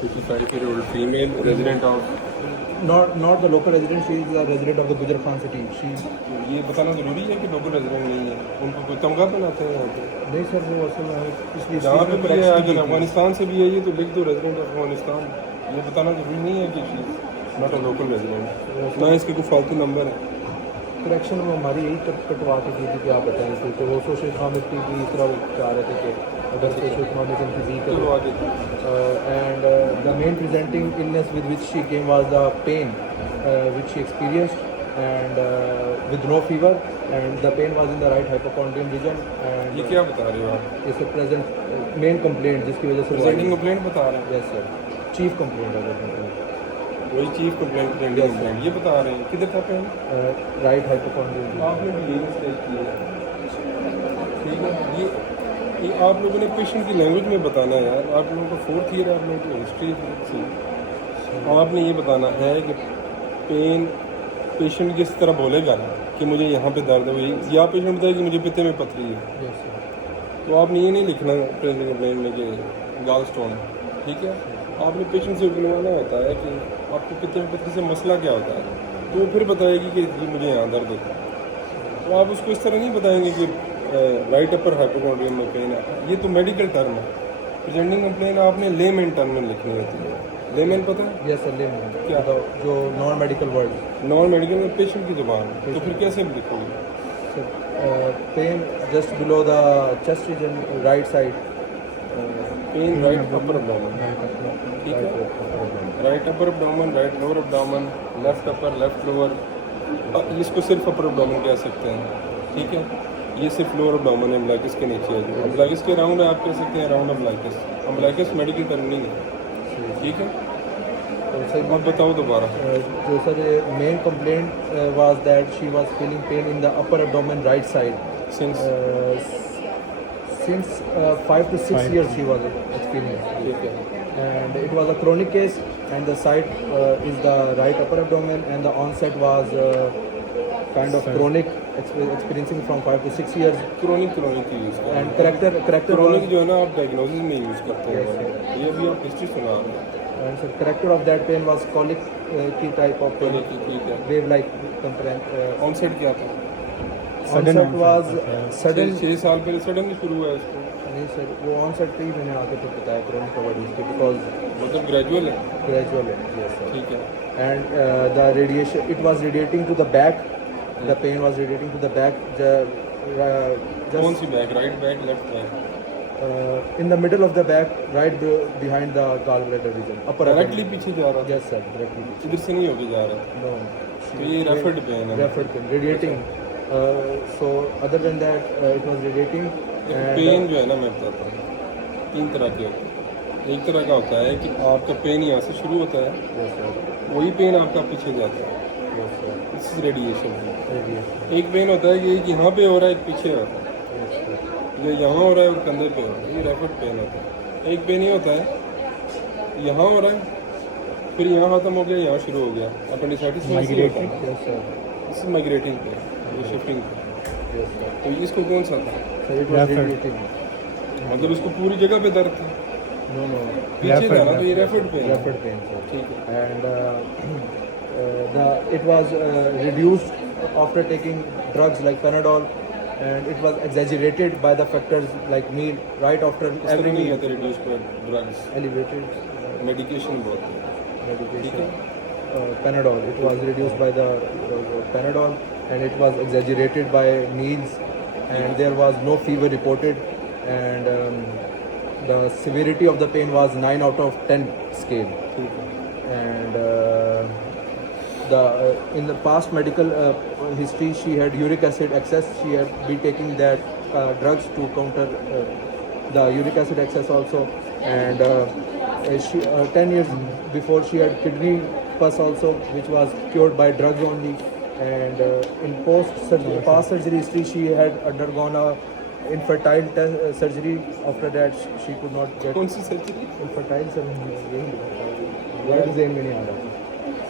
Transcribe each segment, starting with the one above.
55-year-old female resident of not the local resident, she is a resident of the Gujar Khan city. She ये बताना ज़रूरी है कि local resident नहीं है, उनको कोई तमगा बनाते हैं यहाँ पे। नहीं सर, वो असल में पिछली जहाँ पे भी है, correction अगर की थी। अफगानिस्तान से भी है ये तो लिख दो रेजिडेंट ऑफ अफगानिस्तान। ये बताना ज़रूरी नहीं है कि नॉट अ लोकल रेजिडेंट, ना इसके कोई फालतू नंबर है। करेक्शन में हमारी यही कटवा के की थी कि आप बताएं कि वो सोशल इकनॉमिक की इस तरह वो चाह रहे थे कि अगर सोशल इकनॉमिक इनकी वीक चलो आगे। and the main presenting illness with which she came was the pain which she experienced, and with no fever, and the pain was in the right hypochondrial region, and ये क्या बता रहे हो आप? is a present main complaint जिसकी वजह से presenting complaint बता रहे हैं? यस सर, चीफ कंप्लेंट है complaint, वही चीफ कंप्लेंट प्रेजेंटिंग कंप्लेंट ये बता रहे हैं। किधर का पेन? राइट हाइपोकॉन्ड्रियल। आपने भी यही मिस्टेक की है, ठीक है। ये आप लोगों ने पेशेंट की लैंग्वेज में बताना है यार। आप लोगों को 4th ईयर, आप लोगों को हिस्ट्री से आपने ये बताना है कि पेन पेशेंट किस तरह बोलेगा ना कि मुझे यहाँ पे दर्द है, या पेशेंट बताए कि मुझे पित्ते में पथरी है, तो आपने ये नहीं लिखना प्रेजेंटिंग कंप्लेंट में कि गाल स्टोन, ठीक है। आपने पेशेंट से बुलवाना होता है कि आपको पित्ते में पथरी से मसला क्या होता है, तो वो फिर बताएगी कि जी मुझे यहाँ दर्द होता है। तो आप उसको इस तरह नहीं बताएंगे कि राइट अपर हाइपोकॉन्ड्रियम में पेन है। ये तो मेडिकल टर्म है। प्रेजेंटिंग कंप्लेन आपने लेमैन टर्म में लिखनी होती है। लेमैन पता है? यस सर, लेमैन क्या? जो non medical word, non medical में पेशेंट की जुबान, तो फिर कैसे लिखोगे? Pain just below the chest region, right side, pain right upper abdomen, ठीक है। Right upper abdomen, right lower abdomen, left upper, left lower, इसको सिर्फ अपर एब्डोमेन कह सकते हैं, ठीक है। ये सिर्फ लोअर एब्डोमेन है, अम्बलाइकस के नीचे है। जो अम्बलाइकस के राउंड है आप कह सकते हैं round umbilicus. Umbilicus medical term नहीं है, ठीक है। अब बताओ दोबारा। जो sir main complaint was that she was feeling pain in the upper abdomen right side since 5 to 6 years she was experiencing, and it was a chronic case, and the site is the right upper abdomen, and the onset was kind of chronic, experiencing from 5 to 6 years, chronic की use करें। and character chronic was, जो है ना आप diagnosis में use करते हैं। ये भी आप हिस्ट्री सुना रहे हैं। and so character of that pain was colic की type of pain, ठीक है। wave like complaint. ऑनसेट क्या था? onset was sudden. 6 साल पहले सडन शुरू हुआ है इसको? नहीं सर, वो ऑनसेट पे ही मैंने आके तो बताया क्रोनिक कवर्ड इसके, बिकॉज मतलब ग्रेजुअल है, gradual है, yes sir. ठीक है। And the radiation, it was radiating to the back, the pain was radiating to the back, कौन just see back? Right back, left back? in the middle of the back, right behind the gallbladder region, upper directly abdomen. पीछे जा रहा था? Yes sir, directly. इधर से नहीं होके जा रहा? No. तो ये रेफर्ड पेन है। Referred pain, radiating. So other than that, it was radiating. And pain जो है ना मैं बताता हूँ 3 तरह के होते हैं। एक तरह का होता है कि आपका पेन यहाँ से शुरू होता है, yes sir, वही पेन आपका पीछे जाता है, yes sir, इस रेडिएशन है। radiation, एक पेन होता है कि एक यहाँ पे हो रहा है, एक पीछे हो रहा है, yes sir, ये यहाँ हो रहा है और कंधे पे हो रहा है, ये रेफर्ड पेन होता है। एक पेन ये होता है यहाँ हो रहा है, फिर यहाँ ख़त्म हो गया, यहाँ शुरू हो गया। Appendicitis migrating, yes sir, this is migrating pain, ये शिफ्टिंग पेन। yes sir. तो इसको कौन सा था? So it was radiating. मतलब इसको पूरी जगह पे दर्द था, No, no. पीछे था ना, तो ये रेफर्ड पेन है, Referred pain, sir. ठीक है। And it was reduced after taking drugs like Panadol, and it was exaggerated by the factors like meal right after इस तरह every नहीं meal. कहते रिड्यूस पर ड्रग्स, Elevated मेडिकेशन बहुत है, medication. Panadol. It was reduced by the Panadol, and it was exaggerated by meals, and there was no fever reported, and the severity of the pain was 9 out of 10 scale. ठीक है। And in the past medical history, she had uric acid excess. She had been taking that drugs to counter the uric acid excess also, and she 10 years before she had kidney pus also, which was cured by drugs only. And in past surgery history, she had undergone a infertile surgery. After that, she could not get कौन सी surgery? infertile surgery. Word ज़हन में नहीं आ रहा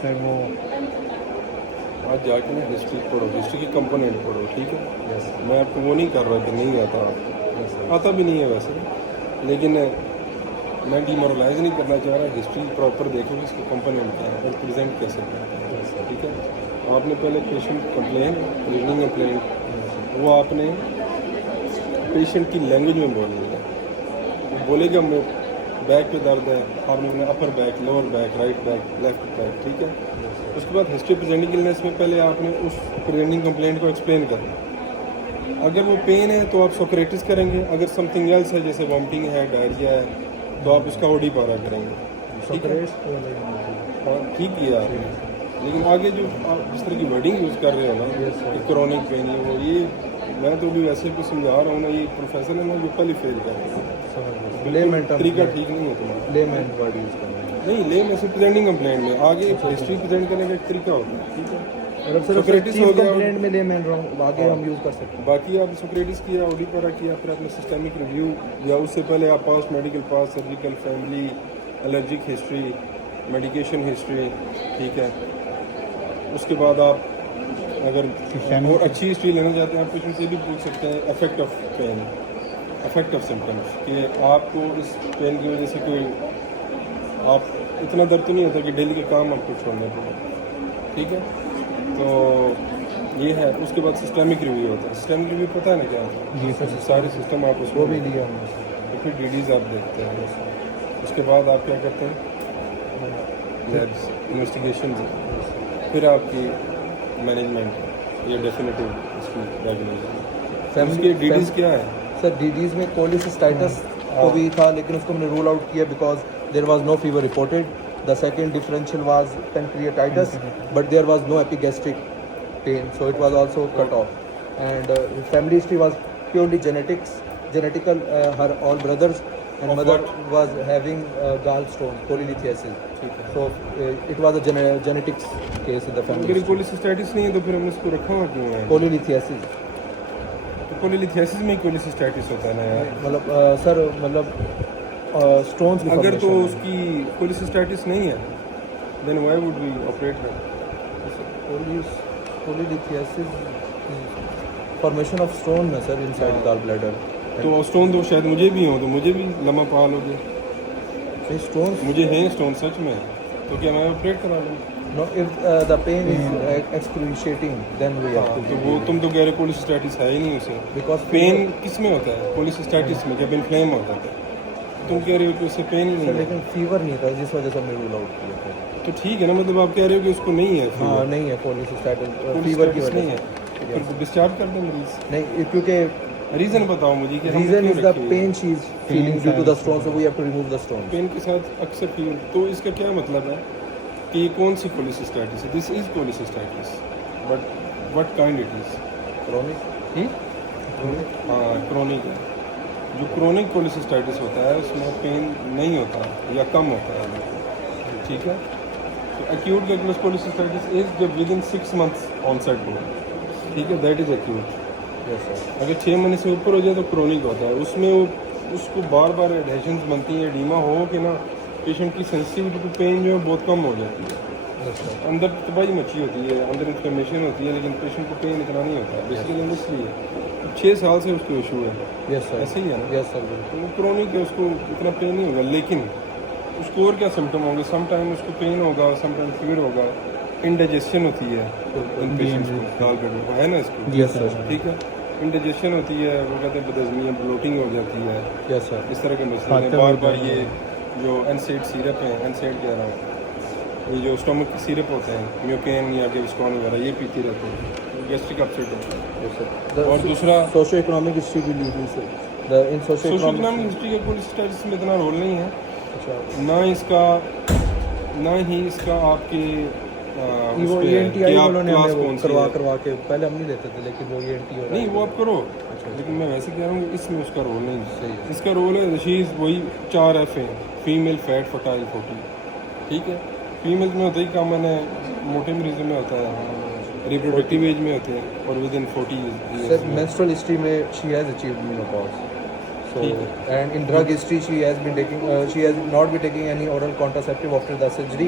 sir. वो आज जाके ना history पढ़ो, हिस्ट्री की कंपोनेंट पढ़ो, ठीक है। यस मैं आपको वो नहीं कर रहा कि नहीं आता, यस आता भी नहीं है वैसे, लेकिन मैं डिमोरलाइज नहीं करना चाह रहा, हिस्ट्री प्रॉपर देखो कि इसको कंपोनेंट क्या है और प्रेजेंट कैसे करते हैं, ठीक है। आपने पहले पेशेंट कंप्लेन, रीजनिंग कंप्लेन, वो आपने पेशेंट की लैंग्वेज में बोलनी है। वो बोलेगा मैं बैक पे दर्द है, आपने बोला upper back, lower back, right back, left back, ठीक है। उसके बाद हिस्ट्री प्रेजेंटिंग इलनेस में पहले आपने उस प्रेजेंटिंग कंप्लेंट को एक्सप्लेन करना। अगर वो पेन है तो आप सोक्रेटिस करेंगे, अगर समथिंग एल्स है जैसे वॉमिटिंग है, डायरिया है, तो आप उसका ओडी पारा करेंगे, ठीक है। हाँ ठीक किया आपने, लेकिन आगे जो आप जिस तरह की वर्डिंग यूज़ कर रहे हो ना कि क्रॉनिक पेन है वो, ये मैं तो भी वैसे कुछ समझा रहा हूँ ना, ये प्रोफेसर है ना जो पहले फेल कर रहे हैं, तरीका ठीक नहीं है तुम्हारा। लेमैन वर्ड यूज करना है। नहीं ले में से प्रेजेंटिंग कंप्लेंट में आगे हिस्ट्री प्रेजेंट करने का एक तरीका होता है, ठीक है। मतलब सिर्फ सोक्रेटिस हो गया, कंप्लेंट में लेमैन रॉन्ग आगे हम यूज कर सकते हैं। बाकी आप सोक्रेटिस किया, ओडीपारा किया, फिर आपने सिस्टेमिक रिव्यू, या उससे पहले आप past medical past, surgical, family, allergic history, medication history, ठीक है। उसके बाद आप अगर और अच्छी हिस्ट्री लेना चाहते हैं, आप पेशेंट से भी पूछ सकते हैं effect of pain, effect of symptoms, कि आपको इस पेन की वजह से कोई आप इतना दर्द तो नहीं होता कि डेली के काम आपको छोड़ना पड़े, ठीक है। तो ये है। उसके बाद सिस्टेमिक रिव्यू होता है। सिस्टेमिक रिव्यू पता है ना क्या होता है? जी सर, सारे सिस्टम आप उसको वो भी लिया हमने। तो फिर डीडीज आप देखते हैं। उसके बाद आप क्या करते हैं? लैब्स, इन्वेस्टिगेशन, फिर आपकी मैनेजमेंट या डेफिनेटिव इसकी डायग्नोसिस। उसके डीडीज क्या है सर? डीडीज में कोलिसिस्टाइटिस को भी था, लेकिन उसको हमने रूल आउट किया because there was no fever reported. The second differential was pancreatitis, but there was no epigastric pain, so it was also cut off. And family history was purely genetical. Her all brothers and Of mother what? was having gallstone, polylithiasis. So it was a genetics case in the family. अगर cholecystitis नहीं है तो फिर हमने इसको रखा हुआ क्यों है? Polylithiasis तो कोलिलिथियासिस में कोलिसिस्टाइटिस होता है ना यार। मतलब सर मतलब स्टोन्स की अगर तो formation है। उसकी कोलिसिस्टाइटिस नहीं है, then why would we operate her? Polylithiasis formation of stone है सर inside gallbladder. तो स्टोन तो शायद मुझे भी हो, तो मुझे भी लम्हा पाल हो गया। So stones. मुझे है स्टोन सच में, तो क्या मैं ऑपरेट करा लूँ? No, if the pain is excruciating, then we have to. तो वो तुम तो कह रहे कोलिसिस्टाइटिस है ही नहीं उसे। Because पेन किस में होता है? कोलिसिस्टाइटिस में, जब इन्फ्लेम होता है। तुम कह रहे हो कि उससे पेन ही सर नहीं है। लेकिन फीवर नहीं था, जिस वजह से हमने रूल आउट किया था। तो ठीक है ना, मतलब आप कह रहे हो कि उसको नहीं है हाँ fever। नहीं है कोलिसिस्टाइटिस, फीवर की कोलिसिस्टाइटिस वजह नहीं है, से। तो फिर डिस्चार्ज कर दो मरीज। नहीं, क्योंकि रीजन बताओ मुझे कि हमने रीजन क्यों इज द रखी है? Pain she is feeling due to the stone, so we have to remove the stone. Pain के साथ अक्सर फील, तो इसका क्या मतलब है कि ये कौन सी कोलिसिस्टाइटिस है? This is cholecystitis, but what kind it is? Chronic हाँ क्रोनिक है। जो क्रोनिक कोलिसिस्टाइटिस होता है उसमें पेन नहीं होता या कम होता है, ठीक है। तो एक्यूट गैगुलस कोलिसिस्टाइटिस इज जब विद इन 6 मंथ्स ऑनसेट हो, ठीक है, that is acute. Yes sir. अगर 6 महीने से ऊपर हो जाए तो क्रोनिक होता है। उसमें वो उसको बार बार एडहेशंस बनती हैं, एडीमा हो कि ना, पेशेंट की सेंसिटिविटी टू पेन जो है बहुत कम हो जाती है। Yes sir. अंदर तबाही मची होती है, अंदर इन्फ्लेमेशन होती है, लेकिन पेशेंट को पेन इतना नहीं होता है। बेसिकली इसलिए 6 साल से उसको इशू है, यस सर। ऐसे ही है ना। यस सर बिल्कुल। तो वो क्रोनिक है, उसको इतना पेन नहीं होगा, लेकिन उसको और क्या सिम्टम होंगे? सम टाइम उसको पेन होगा, सम टाइम फीवर होगा, इंडाइजेशन होती है इन पेशेंट्स को, गॉलब्लैडर को है ना इसको। Yes sir. ठीक है, इंडाइजेशन होती है, वो कहते हैं बदहज़मी, ब्लोटिंग हो जाती है, यस सर। इस तरह के मसले हैं। बार बार ये जो एनसेड सिरप है, एनसेड कह रहा हूँ, ये जो स्टमक की सिरप होते हैं, म्यूकेन या गेविस्कॉन वगैरह, ये पीती रहते हैं, गैस्ट्रिक अपसेट होता है। Yes sir. और दूसरा सोशो इकोनॉमिक हिस्ट्री भी ली थी sir. The in socio social economic economic history का कोलिसिस्टाइटिस में इतना रोल नहीं है, अच्छा। ना ही इसका आपके वो उस पे ENTI कि आप वालों ने क्लास हमें कौन वो सी है। करवा के पहले हम नहीं लेते थे, लेकिन वो ENT हो रहा नहीं है। वो आप करो, अच्छा। लेकिन मैं वैसे कह रहा हूँ कि इसमें उसका रोल नहीं सही है। है। इसका रोल है शीज वही 4 F है, फीमेल फैट फर्टाइल 40, ठीक है। फीमेल में होता ही कॉमन है, मोटे मरीजों में होता है, रिप्रोडक्टिव एज में होते हैं, और within 40 sir menstrual history में she has achieved menopause, so ठीक and in drug history she has been taking she has not been taking any oral contraceptive after the surgery,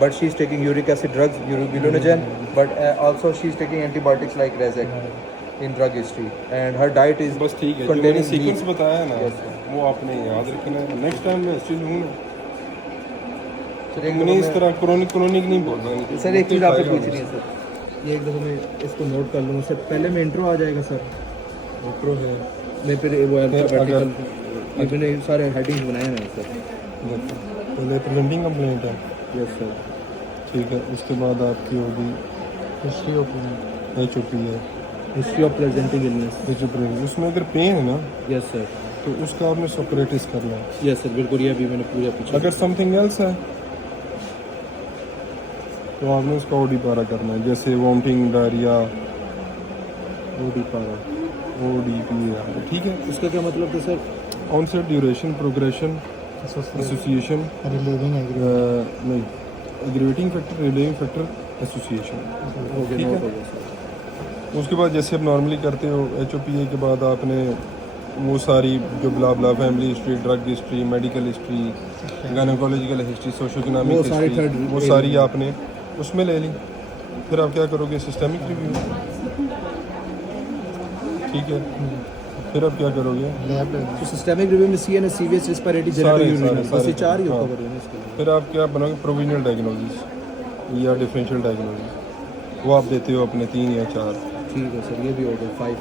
but she is taking uric acid drugs, urobilinogen, but also she is taking antibiotics like Razak in drug history, and her diet is बस ठीक है। जो मैंने containing sequence beef. बताया ना, Yes, sir. वो आपने याद रखना है। नेक्स्ट टाइम मैं इस चीज़ हूँ ना, सर एक मैंने इस तरह क्रोनिक नहीं बोलना। सर एक चीज़ आपसे पूछनी है सर, ये एक दफ़ा मैं इसको नोट कर लूँ सर, पहले में इंट्रो आ जाएगा सर, इंट्रो है मैं फिर वो अगर मैंने सारे हेडिंग्स बनाए हैं सर। पहले प्रेजेंटिंग कंप्लेंट है, यस सर। ठीक है। उसके बाद आपकी होगी हिस्ट्री ऑफ HOP है, हिस्ट्री ऑफ प्रेजेंटिंग इलनेस। उसमें अगर पेन है ना यस सर। तो उसका आपने सेपरेटिस करना है। यस सर, बिल्कुल, ये भी मैंने पूरा पूछा। अगर समथिंग एल्स है तो आपने उसका OD पारा करना है, जैसे वॉमिटिंग, डायरिया, OD पारा, ODPAR, ठीक है। उसका क्या मतलब था sir? Onset, duration, progression, association, नहीं, aggravating factor, relieving factor, association, okay, ठीक नोट है। हो गया सर। उसके बाद जैसे आप नॉर्मली करते हो HOPA के बाद आपने वो सारी जो blah blah family history, drug history, medical history, gynaecological history, socioeconomic वो सारी हिस्ट्री, third वो सारी आपने उसमें ले ली। फिर आप क्या करोगे? सिस्टमिक रिव्यू, ठीक है। फिर आप क्या करोगे? तो सिस्टमिक रिव्यू में CNS, CVS, respiratory, genetic, urinary, बस ये चार ही हाँ। कवर होंगे इसके लिए। फिर आप क्या बनाओगे? प्रोविजनल डायग्नोसिस या डिफरेंशियल डायग्नोसिस, वो आप देते हो अपने 3 या 4। ठीक है सर, ये भी हो गया 5।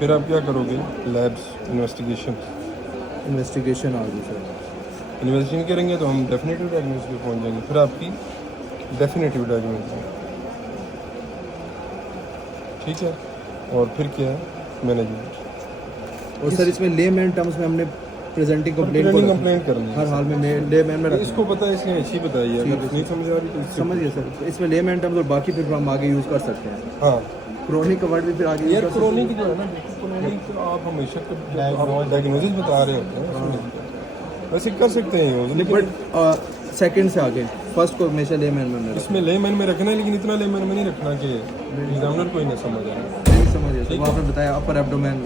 फिर आप क्या करोगे? Labs, investigation. इन्वेस्टिगेशन आ गई सर। इन्वेस्टिगेशन करेंगे तो हम डेफिनेटिव डायग्नोसिस पे पहुंच जाएंगे। फिर आपकी डेफिनेटिव डायग्नोसिस, ठीक है। और फिर क्या है? मैनेजमेंट। और सर इसमें लेमैन टर्म्स में हमने प्रेजेंटिंग कंप्लेंट करनी है। हर हाल में लेमैन में रखना इसको पता है, इसलिए अच्छी बताई है। अगर नहीं समझ आ रही तो इससे समझिए सर, तो इसमें लेमैन टर्म्स और बाकी फिर हम आगे यूज़ कर सकते हैं। हाँ क्रोनिक का वर्ड भी फिर आगे यार, क्रोनिक जो है ना, क्रोनिक आप हमेशा आप डायग्नोसिस बता रहे होते हैं, वैसे कर सकते हैं यूज, लेकिन बट सेकंड से आगे फर्स्ट को हमेशा लेमैन में रखना। इसमें लेमैन में रखना है, लेकिन इतना लेमैन में नहीं रखना कि एग्जामिनर को ही ना समझ आए। नहीं समझिए, तो आपने बताया अपर एब्डोमेन